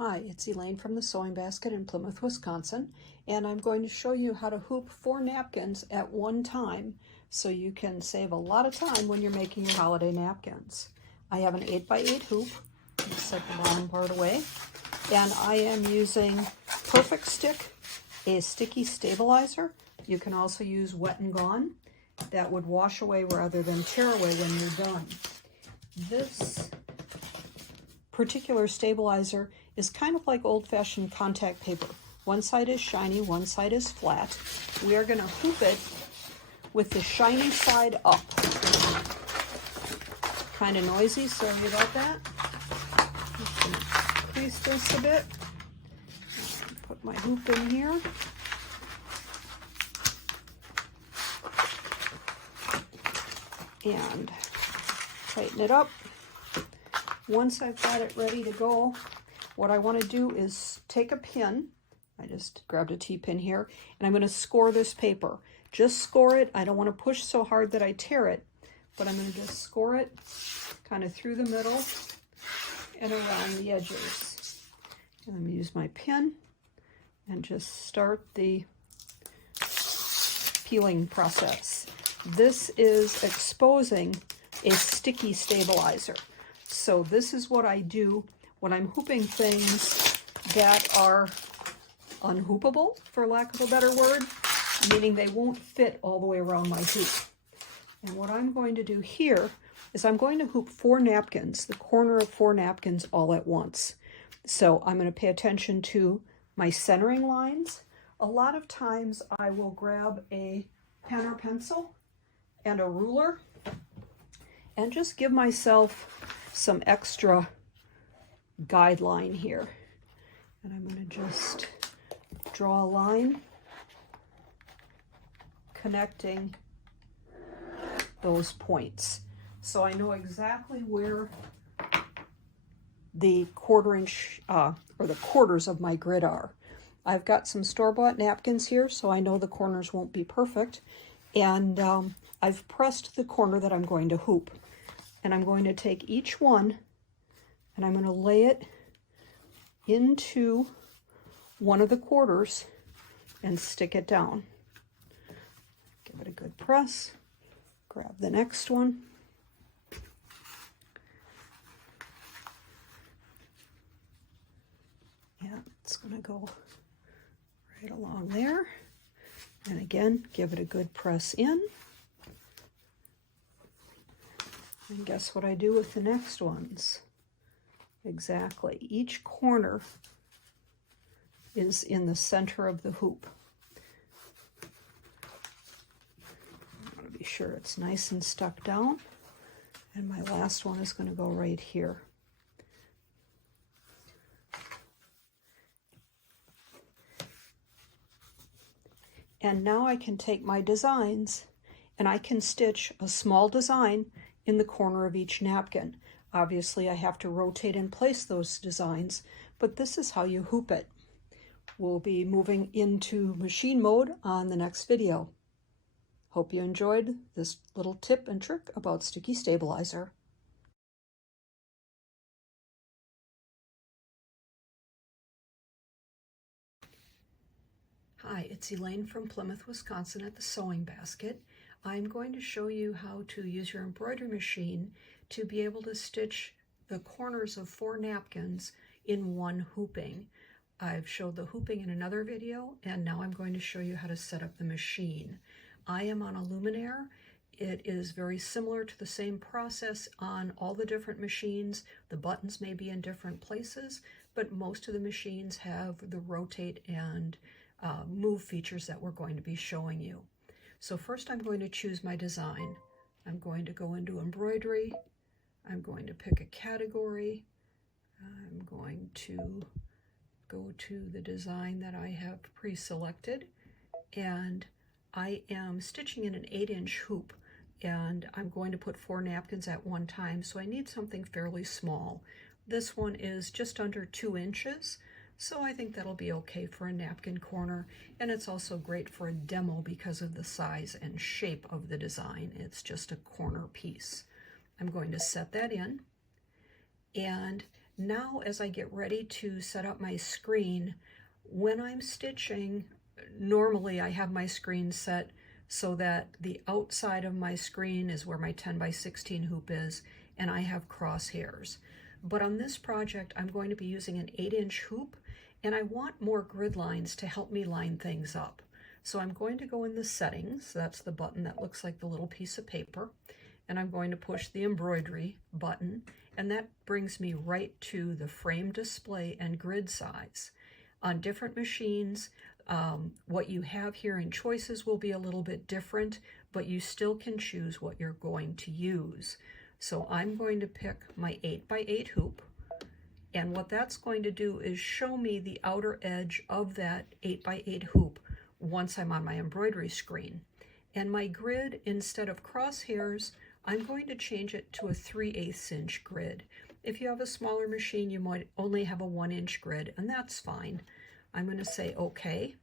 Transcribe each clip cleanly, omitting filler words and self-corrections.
Hi, it's Elaine from the Sewing Basket in Plymouth, Wisconsin, and I'm going to show you how to hoop 4 napkins at one time so you can save a lot of time when you're making your holiday napkins. I have an 8x8 hoop. Let's set the bottom part away. And I am using Perfect Stick, a sticky stabilizer. You can also use Wet and Gone. That would wash away rather than tear away when you're done. This particular stabilizer is kind of like old-fashioned contact paper. One side is shiny, one side is flat. We are going to hoop it with the shiny side up. Kind of noisy, sorry about that. Just going to crease this a bit. Put my hoop in here. And tighten it up. Once I've got it ready to go, what I want to do is take a pin. I just grabbed a T-pin here, and I'm going to score this paper. Just score it. I don't want to push so hard that I tear it, but I'm going to just score it kind of through the middle and around the edges. And I'm going to use my pin and just start the peeling process. This is exposing a sticky stabilizer. So this is what I do when I'm hooping things that are unhoopable, for lack of a better word, meaning they won't fit all the way around my hoop. And what I'm going to do here is I'm going to hoop 4 napkins, the corner of 4 napkins all at once. So I'm going to pay attention to my centering lines. A lot of times I will grab a pen or pencil and a ruler and just give myself some extra guideline here. And I'm going to just draw a line connecting those points. So I know exactly where the 1/4 inch or the quarters of my grid are. I've got some store-bought napkins here, so I know the corners won't be perfect. And I've pressed the corner that I'm going to hoop. And I'm going to take each one and I'm going to lay it into one of the quarters and stick it down. Give it a good press. Grab the next one. Yeah, it's going to go right along there. And again, give it a good press in. And guess what I do with the next ones? Exactly. Each corner is in the center of the hoop. I want to be sure it's nice and stuck down. And my last one is going to go right here. And now I can take my designs and I can stitch a small design in the corner of each napkin. Obviously, I have to rotate and place those designs, but this is how you hoop it. We'll be moving into machine mode on the next video. Hope you enjoyed this little tip and trick about sticky stabilizer. Hi, it's Elaine from Plymouth, Wisconsin at the Sewing Basket. I'm going to show you how to use your embroidery machine to be able to stitch the corners of 4 napkins in one hooping. I've showed the hooping in another video, and now I'm going to show you how to set up the machine. I am on a luminaire. It is very similar to the same process on all the different machines. The buttons may be in different places, but most of the machines have the rotate and move features that we're going to be showing you. So first I'm going to choose my design. I'm going to go into embroidery. I'm going to pick a category. I'm going to go to the design that I have pre-selected, and I am stitching in an 8-inch hoop, and I'm going to put 4 napkins at one time, so I need something fairly small. This one is just under 2 inches, so I think that'll be okay for a napkin corner, and it's also great for a demo because of the size and shape of the design. It's just a corner piece. I'm going to set that in, and Now as I get ready to set up my screen, when I'm stitching, normally I have my screen set so that the outside of my screen is where my 10 by 16 hoop is, and I have crosshairs. But on this project, I'm going to be using an 8-inch hoop, and I want more grid lines to help me line things up. So I'm going to go in the settings, that's the button that looks like the little piece of paper, and I'm going to push the embroidery button, and that brings me right to the frame display and grid size. On different machines, what you have here in choices will be a little bit different, but you still can choose what you're going to use. So I'm going to pick my 8 by 8 hoop, and what that's going to do is show me the outer edge of that 8 by 8 hoop once I'm on my embroidery screen. And my grid, instead of crosshairs, I'm going to change it to a 3/8 inch grid. If you have a smaller machine, you might only have a 1-inch grid, and that's fine. I'm going to say OK.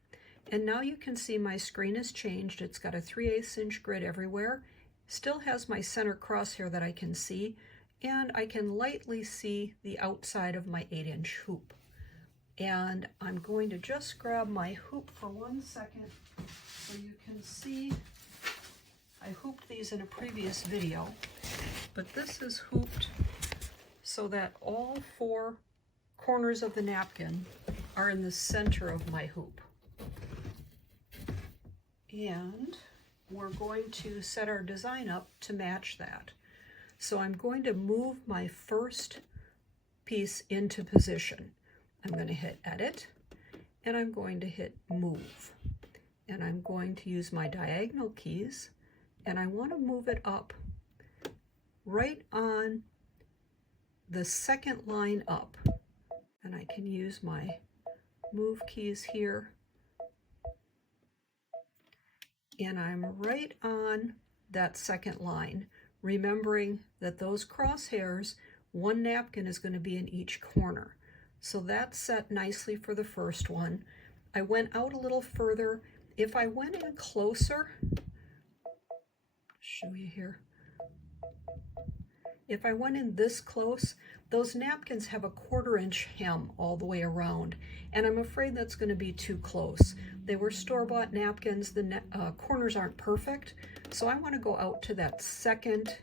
And now you can see my screen has changed. It's got a 3/8 inch grid everywhere. Still has my center crosshair that I can see, and I can lightly see the outside of my 8-inch hoop. And I'm going to just grab my hoop for 1 second so you can see. I hooped these in a previous video, but this is hooped so that all 4 corners of the napkin are in the center of my hoop. And we're going to set our design up to match that. So I'm going to move my first piece into position. I'm going to hit Edit, and I'm going to hit Move. And I'm going to use my diagonal keys, and I want to move it up right on the second line up. And I can use my move keys here. And I'm right on that second line, remembering that those crosshairs, 1 napkin is going to be in each corner. So that's set nicely for the first one. I went out a little further. If I went in closer, show you here. If I went in this close, those napkins have a 1/4 inch hem all the way around, and I'm afraid that's going to be too close. They were store-bought napkins. The corners aren't perfect, so I want to go out to that second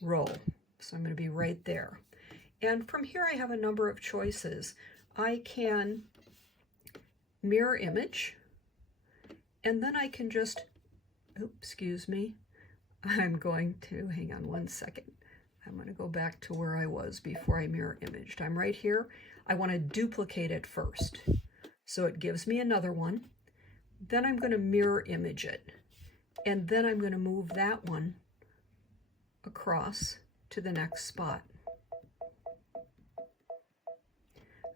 row. So I'm going to be right there. And from here I have a number of choices. I can mirror image, and then I can just, excuse me, I'm going to, hang on 1 second. I'm going to go back to where I was before I mirror imaged. I'm right here. I want to duplicate it first. So it gives me another one. Then I'm going to mirror image it. And then I'm going to move that one across to the next spot.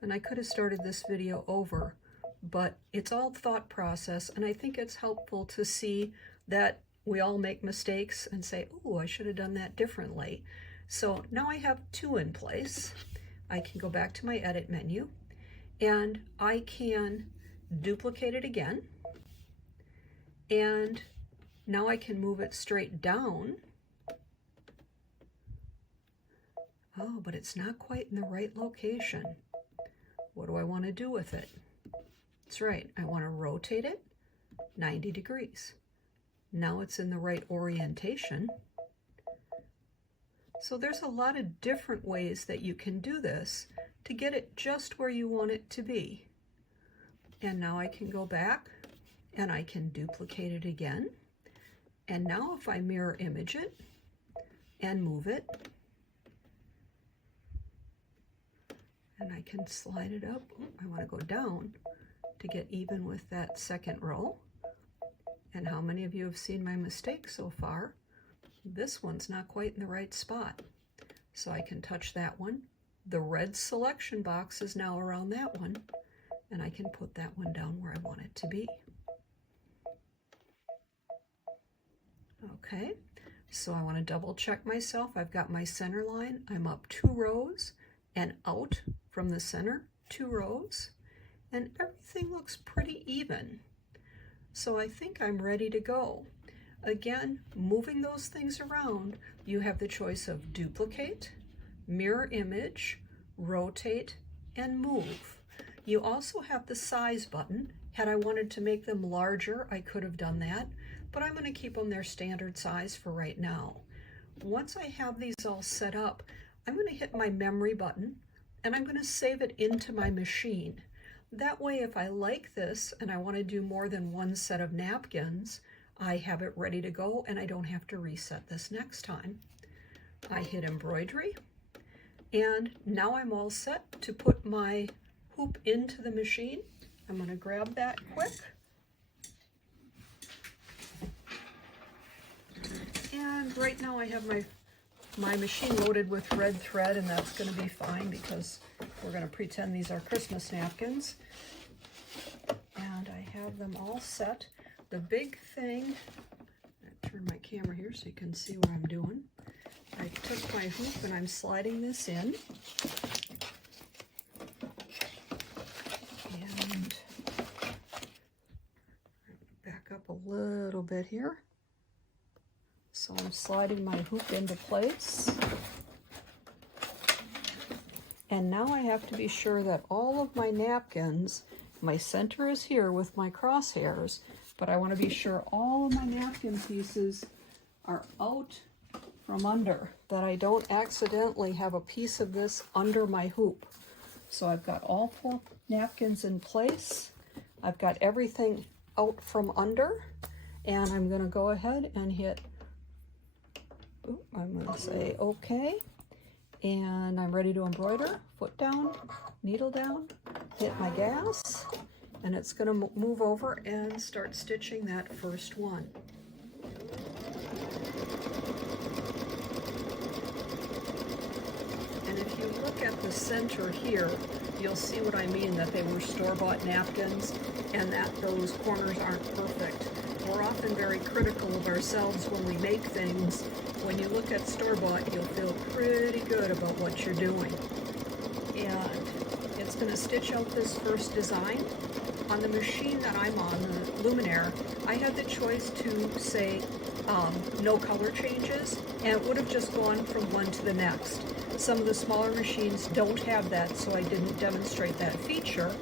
And I could have started this video over, but it's all thought process, and I think it's helpful to see that we all make mistakes and say, oh, I should have done that differently. So now I have 2 in place. I can go back to my edit menu, and I can duplicate it again. And now I can move it straight down. Oh, but it's not quite in the right location. What do I want to do with it? That's right, I want to rotate it 90 degrees. Now it's in the right orientation. So there's a lot of different ways that you can do this to get it just where you want it to be. And now I can go back and I can duplicate it again. And now if I mirror image it and move it, and I can slide it up. I want to go down to get even with that second row. And how many of you have seen my mistake so far? This one's not quite in the right spot. So I can touch that one. The red selection box is now around that one, and I can put that one down where I want it to be. Okay, so I want to double check myself. I've got my center line. I'm up 2 rows and out from the center 2 rows, and everything looks pretty even. So I think I'm ready to go. Again, moving those things around, you have the choice of duplicate, mirror image, rotate, and move. You also have the size button. Had I wanted to make them larger, I could have done that, but I'm going to keep them their standard size for right now. Once I have these all set up, I'm going to hit my memory button and I'm going to save it into my machine. That way, if I like this and I want to do more than one set of napkins, I have it ready to go and I don't have to reset this next time. I hit embroidery, and now I'm all set to put my hoop into the machine. I'm going to grab that quick. And right now I have my machine loaded with red thread, and that's going to be fine because we're going to pretend these are Christmas napkins. And I have them all set. The big thing, I'll turn my camera here so you can see what I'm doing. I took my hoop and I'm sliding this in. And back up a little bit here. So I'm sliding my hoop into place. And now I have to be sure that all of my napkins, my center is here with my crosshairs, but I want to be sure all of my napkin pieces are out from under, that I don't accidentally have a piece of this under my hoop. So I've got all 4 napkins in place. I've got everything out from under, and I'm going to go ahead and hit, I'm going to say okay, and I'm ready to embroider. Foot down, needle down, hit my gas, and it's going to move over and start stitching that first one. And if you look at the center here, you'll see what I mean, that they were store-bought napkins and that those corners aren't perfect. We're often very critical of ourselves when we make things. When you look at store-bought, you'll feel pretty good about what you're doing. And it's going to stitch out this first design. On the machine that I'm on, the Luminaire, I had the choice to say no color changes, and it would have just gone from one to the next. Some of the smaller machines don't have that, so I didn't demonstrate that feature.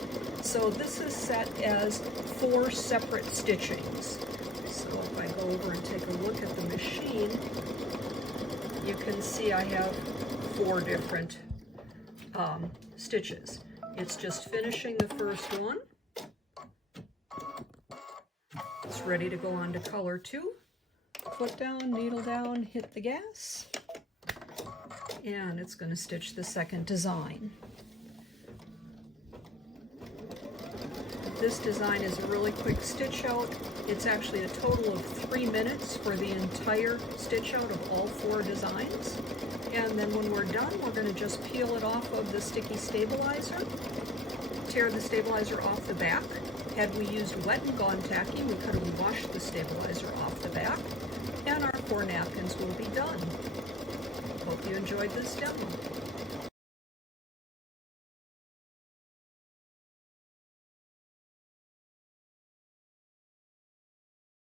So this is set as 4 separate stitchings. So if I go over and take a look at the machine, you can see I have 4 different stitches. It's just finishing the first one. It's ready to go on to color 2. Foot down, needle down, hit the gas, and it's going to stitch the second design. This design is a really quick stitch out. It's actually a total of 3 minutes for the entire stitch out of all 4 designs. And then when we're done, we're going to just peel it off of the sticky stabilizer, tear the stabilizer off the back. Had we used wet and gone tacky, we could have washed the stabilizer off the back, and our 4 napkins will be done. Hope you enjoyed this demo.